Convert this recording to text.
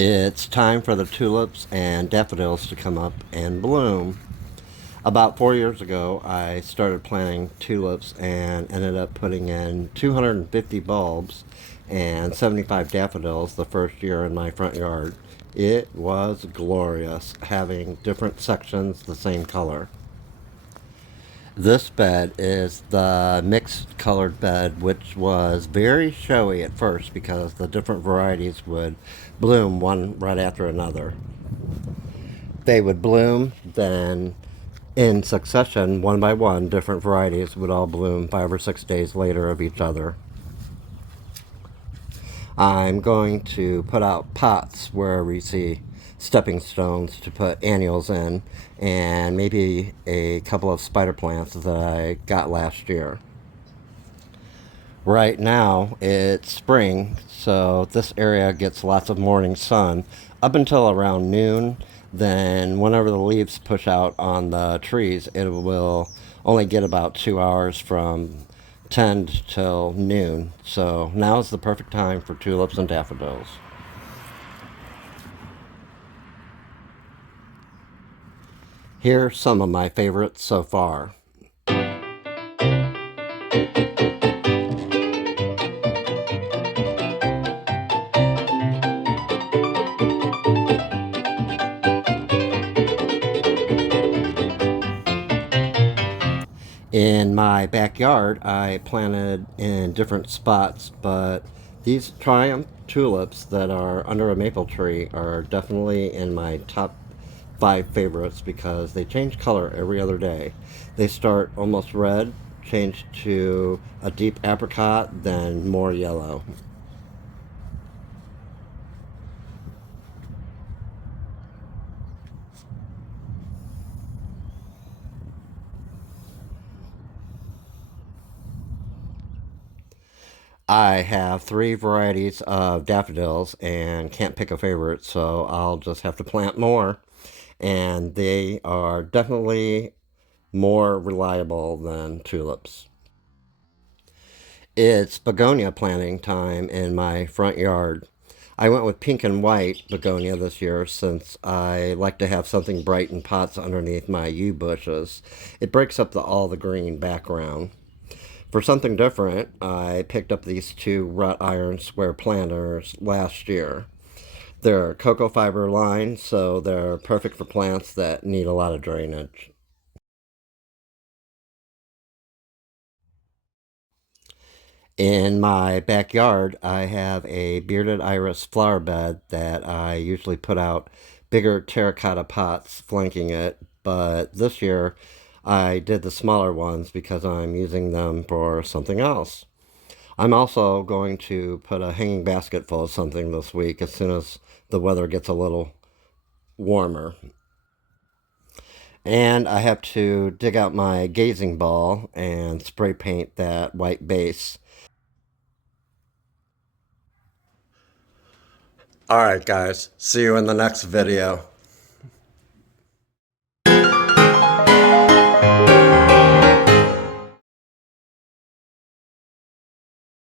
It's time for the tulips and daffodils to come up and bloom. About 4 years ago, I started planting tulips and ended up putting in 250 bulbs and 75 daffodils the first year in my front yard. It was glorious having different sections the same color. This bed is the mixed colored bed, which was very showy at first because the different varieties would bloom one right after another. They would bloom, then in succession, one by one, different varieties would all bloom 5 or 6 days later of each other. I'm going to put out pots where we see stepping stones to put annuals in, and maybe a couple of spider plants that I got last year. Right now it's spring, so this area gets lots of morning sun up until around noon. Then, whenever the leaves push out on the trees, it will only get about 2 hours from 10 till noon. So, now is the perfect time for tulips and daffodils. Here's some of my favorites so far. In my backyard, I planted in different spots, but these Triumph tulips that are under a maple tree are definitely in my top 5 favorites because they change color every other day. They start almost red, change to a deep apricot, then more yellow. I have 3 varieties of daffodils and can't pick a favorite, so I'll just have to plant more. And they are definitely more reliable than tulips. It's begonia planting time in my front yard. I went with pink and white begonia this year since I like to have something bright in pots underneath my yew bushes. It breaks up all the green background. For something different, I picked up these 2 wrought iron square planters last year. They're cocoa fiber lined, so they're perfect for plants that need a lot of drainage. In my backyard, I have a bearded iris flower bed that I usually put out bigger terracotta pots flanking it, but this year I did the smaller ones because I'm using them for something else. I'm also going to put a hanging basket full of something this week as soon as the weather gets a little warmer. And I have to dig out my gazing ball and spray paint that white base. Alright guys, see you in the next video.